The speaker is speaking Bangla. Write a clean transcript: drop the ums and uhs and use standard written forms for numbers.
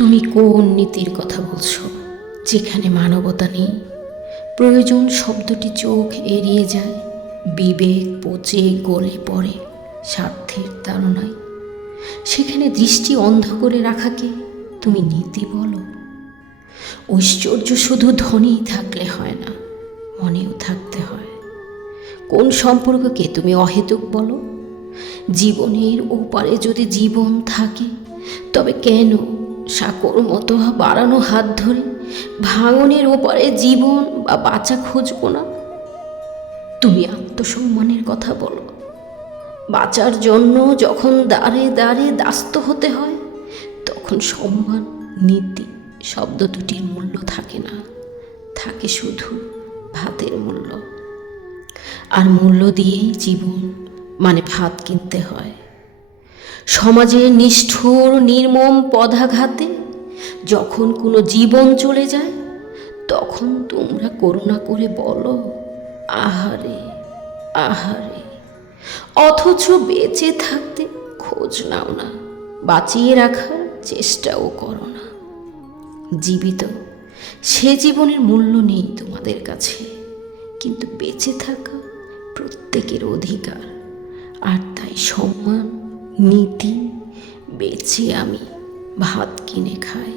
তুমি কোন নীতির কথা বলছো যেখানে মানবতা নেই? প্রয়োজন শব্দটি চোখ এড়িয়ে যায়, বিবেক পচে গলে পড়ে স্বার্থের তাড়নায়। সেখানে দৃষ্টি অন্ধ করে রাখাকে তুমি নীতি বলো? ঐশ্বর্য শুধু ধনীই থাকলে হয় না, মনেও থাকতে হয়। কোন সম্পর্ককে তুমি অহেতুক বলো? জীবনের ওপারে যদি জীবন থাকে, তবে কেন সাঁকোর মতো বাড়ানো হাত ধরে ভাঙনের ওপারে জীবন বা বাঁচা খুঁজবো না? তুমি আত্মসম্মানের কথা বলো। বাঁচার জন্য যখন দাঁড়ে দাঁড়ে দাস্ত হতে হয়, তখন সম্মান, নীতি শব্দ দুটির মূল্য থাকে না, থাকে শুধু ভাতের মূল্য। আর মূল্য দিয়েই জীবন মানে ভাত কিনতে হয়। সমাজের নিষ্ঠুর নির্মম পদাঘাতে যখন কোনো জীবন চলে যায়, তখন তোমরা করুণা করে বলো, আহারে আহারে। অথচ বেঁচে থাকতে খোঁজ নাও না, বাঁচিয়ে রাখার চেষ্টাও করো না। জীবিত সে জীবনের মূল্য নেই তোমাদের কাছে, কিন্তু বেঁচে থাকা প্রত্যেকের অধিকার। আর তাই সম্মান, নীতি বেচে আমি ভাত কিনে খাই।